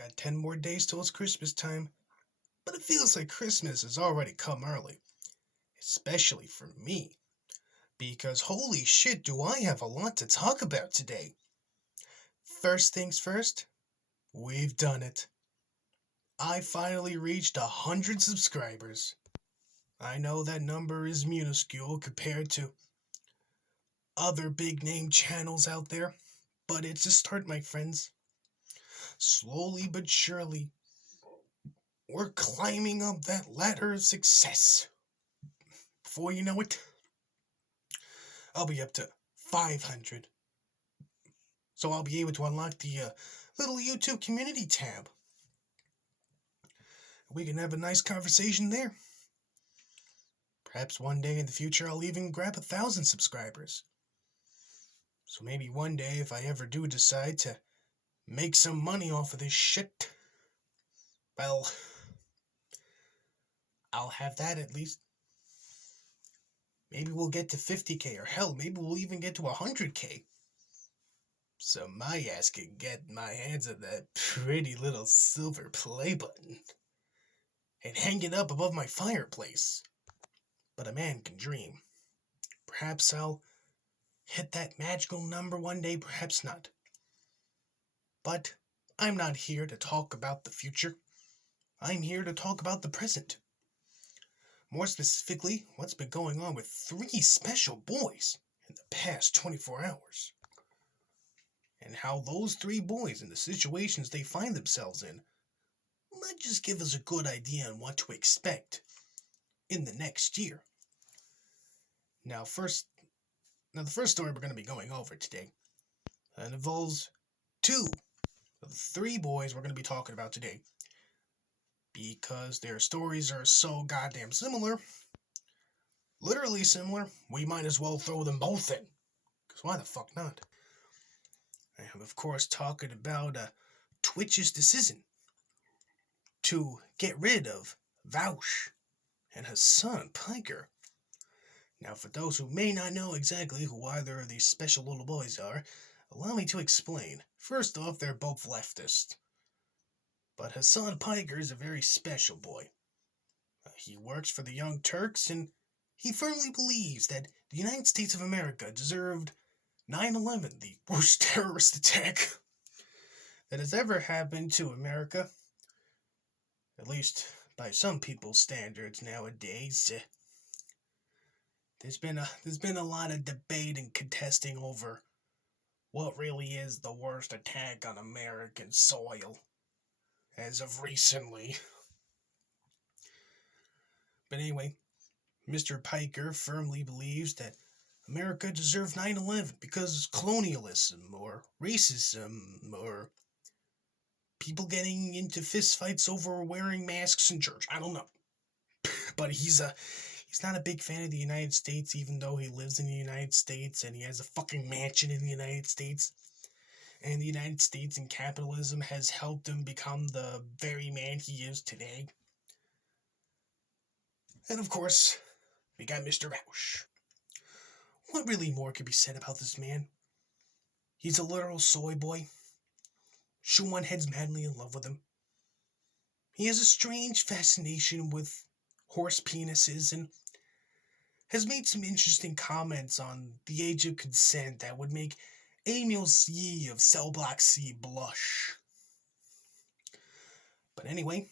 Got 10 more days till it's Christmas time, but it feels like Christmas has already come early, especially for me, because holy shit, do I have a lot to talk about today. First things first, we've done it. I finally reached 100 subscribers. I know that number is minuscule compared to other big name channels out there, but it's a start, my friends. Slowly but surely, we're climbing up that ladder of success. Before you know it, I'll be up to 500. So I'll be able to unlock the little YouTube community tab. We can have a nice conversation there. Perhaps one day in the future I'll even grab 1,000 subscribers. So maybe one day if I ever do decide to make some money off of this shit, well, I'll have that at least. Maybe we'll get to 50k, or hell, maybe we'll even get to 100k. So my ass can get my hands on that pretty little silver play button and hang it up above my fireplace. But a man can dream. Perhaps I'll hit that magical number one day, perhaps not. But I'm not here to talk about the future. I'm here to talk about the present. More specifically, what's been going on with 3 special boys in the past 24 hours. And how those 3 boys and the situations they find themselves in might just give us a good idea on what to expect in the next year. Now, the first story we're going to be going over today involves 2 of the 3 boys we're going to be talking about today. Because their stories are so goddamn similar, literally similar, we might as well throw them both in. Because why the fuck not? I am, of course, talking about Twitch's decision to get rid of Vaush and his son, Piker. Now, for those who may not know exactly who either of these special little boys are, allow me to explain. First off, they're both leftist. But Hassan Piker is a very special boy. He works for the Young Turks, and he firmly believes that the United States of America deserved 9/11, the worst terrorist attack that has ever happened to America. At least by some people's standards nowadays. There's been a lot of debate and contesting over what really is the worst attack on American soil as of recently. But anyway, Mr. Piker firmly believes that America deserved 9/11 because colonialism or racism or people getting into fistfights over wearing masks in church. I don't know. But he's not a big fan of the United States, even though he lives in the United States and he has a fucking mansion in the United States. And the United States and capitalism has helped him become the very man he is today. And of course, we got Mr. Vaush. What really more could be said about this man? He's a literal soy boy. Shoe-on-head's madly in love with him. He has a strange fascination with horse penises and has made some interesting comments on the age of consent that would make Emil C of Cell Block C blush. But anyway,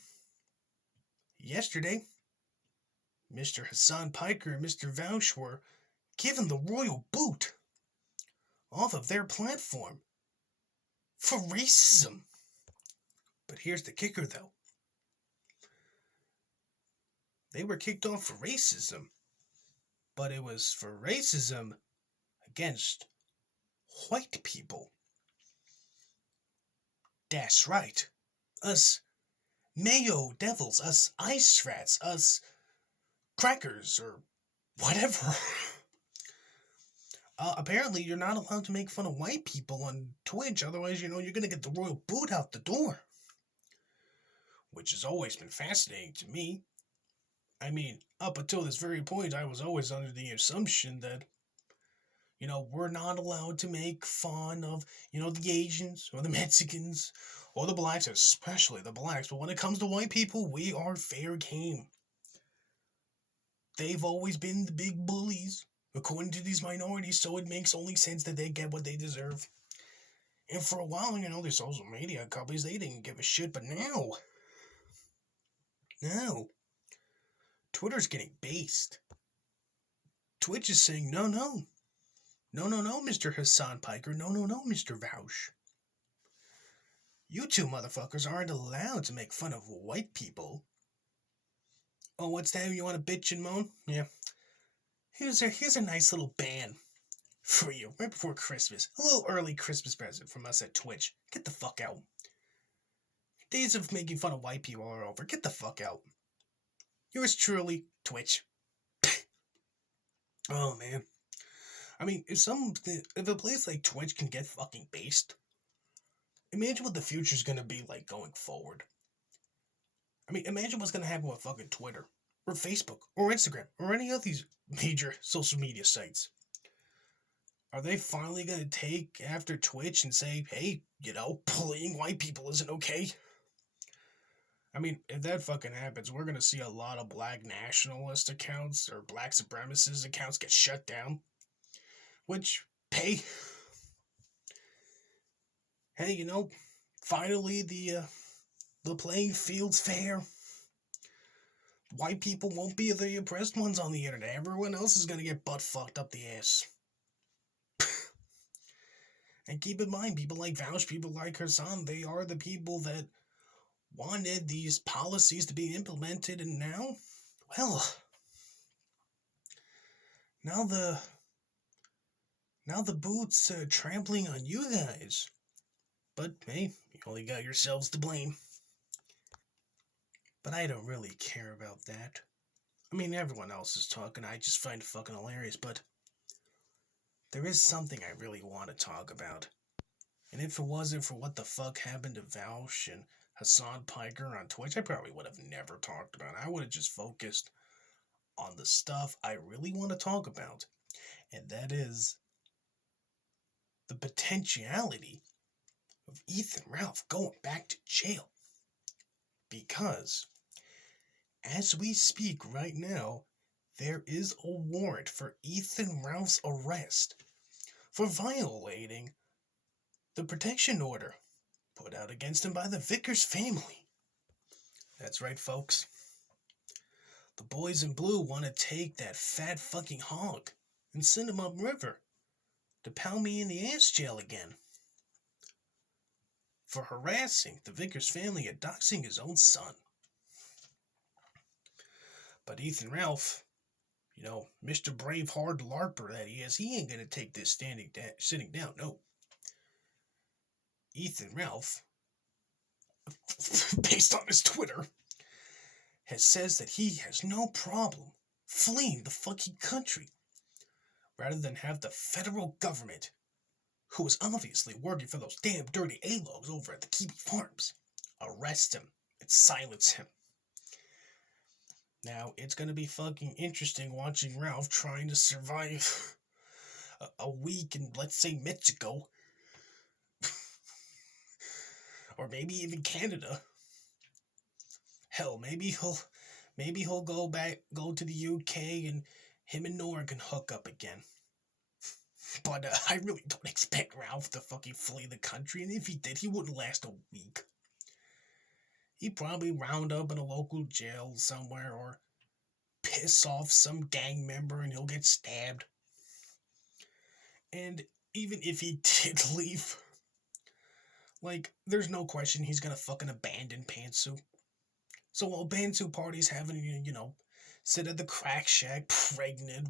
yesterday, Mr. Hassan Piker and Mr. Vaush were given the royal boot off of their platform for racism. But here's the kicker, though. They were kicked off for racism, but it was for racism against white people. That's right. Us mayo devils, us ice rats, us crackers, or whatever. Apparently, you're not allowed to make fun of white people on Twitch, otherwise, you're going to get the royal boot out the door. Which has always been fascinating to me. I mean, up until this very point, I was always under the assumption that, we're not allowed to make fun of, the Asians or the Mexicans Or the blacks, especially the blacks. But when it comes to white people, we are fair game. They've always been the big bullies, according to these minorities, so it makes only sense that they get what they deserve. And for a while, the social media companies, they didn't give a shit, but now, Twitter's getting based. Twitch is saying, no, Mr. Hassan Piker, no, Mr. Vaush. You two motherfuckers aren't allowed to make fun of white people. Oh, what's that? You want to bitch and moan? Yeah. Here's a nice little ban for you right before Christmas. A little early Christmas present from us at Twitch. Get the fuck out. Days of making fun of white people are over. Get the fuck out. Yours truly, Twitch. Oh, man. I mean, if a place like Twitch can get fucking based, imagine what the future's gonna be like going forward. I mean, imagine what's gonna happen with fucking Twitter, or Facebook, or Instagram, or any of these major social media sites. Are they finally gonna take after Twitch and say, hey, bullying white people isn't okay? I mean, if that fucking happens, we're gonna see a lot of black nationalist accounts or black supremacist accounts get shut down. Which, hey, finally the playing field's fair. White people won't be the oppressed ones on the internet. Everyone else is gonna get butt fucked up the ass. And keep in mind, people like Vaush, people like Hassan, they are the people that wanted these policies to be implemented, and now the boots are trampling on you guys. But hey, you only got yourselves to blame. But I don't really care about that. I mean, everyone else is talking, I just find it fucking hilarious, but there is something I really want to talk about. And if it wasn't for what the fuck happened to Vaush and Hassan Piker on Twitch, I probably would have never talked about it. I would have just focused on the stuff I really want to talk about. And that is the potentiality of Ethan Ralph going back to jail. Because, as we speak right now, there is a warrant for Ethan Ralph's arrest for violating the protection order put out against him by the Vickers family. That's right, folks. The boys in blue want to take that fat fucking hog and send him upriver to pound me in the ass jail again for harassing the Vickers family and doxing his own son. But Ethan Ralph, Mr. Braveheart LARPer that he is, he ain't gonna take this sitting down, no. Ethan Ralph, based on his Twitter, says that he has no problem fleeing the fucking country rather than have the federal government, who is obviously working for those damn dirty A-logs over at the Kiwi Farms, arrest him and silence him. Now, it's gonna be fucking interesting watching Ralph trying to survive a week in, let's say, Mexico, or maybe even Canada. Hell, maybe he'll go to the UK, and him and Nora can hook up again. But I really don't expect Ralph to fucking flee the country, and if he did, he wouldn't last a week. He'd probably round up in a local jail somewhere, or piss off some gang member and he'll get stabbed. And even if he did leave, there's no question he's gonna fucking abandon Pantsu. So while Pantsu party's having, sit at the crack shack, pregnant,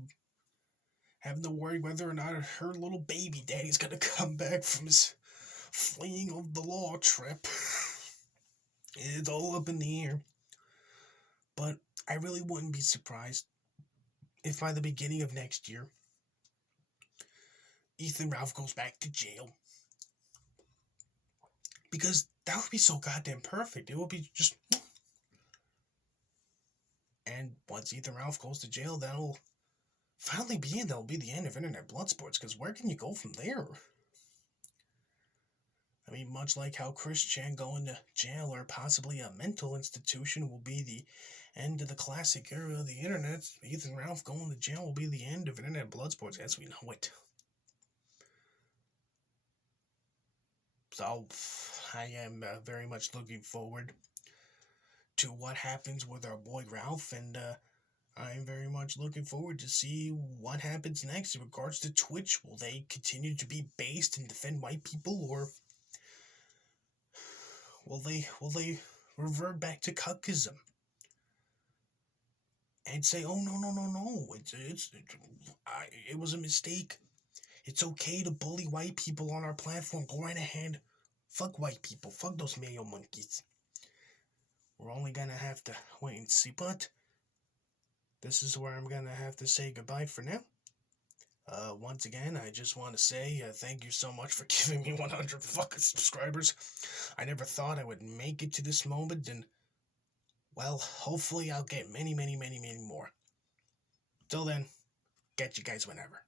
having to worry whether or not her little baby daddy's gonna come back from his fleeing of the law trip, it's all up in the air. But I really wouldn't be surprised if by the beginning of next year, Ethan Ralph goes back to jail. Because that would be so goddamn perfect. It would be just... And once Ethan Ralph goes to jail, that'll finally be it. That'll be the end of internet blood sports, because where can you go from there? I mean, much like how Chris Chan going to jail or possibly a mental institution will be the end of the classic era of the internet, Ethan Ralph going to jail will be the end of internet blood sports as we know it. So, I am very much looking forward to what happens with our boy Ralph, and I'm very much looking forward to see what happens next in regards to Twitch. Will they continue to be based and defend white people, or will they revert back to cuckism and say, "Oh no, it was a mistake. It's okay to bully white people on our platform. Go right ahead. Fuck white people. Fuck those mayo monkeys." We're only gonna have to wait and see, but this is where I'm gonna have to say goodbye for now. Once again, I just want to say thank you so much for giving me 100 fucking subscribers. I never thought I would make it to this moment, and, well, hopefully I'll get many more. Till then, catch you guys whenever.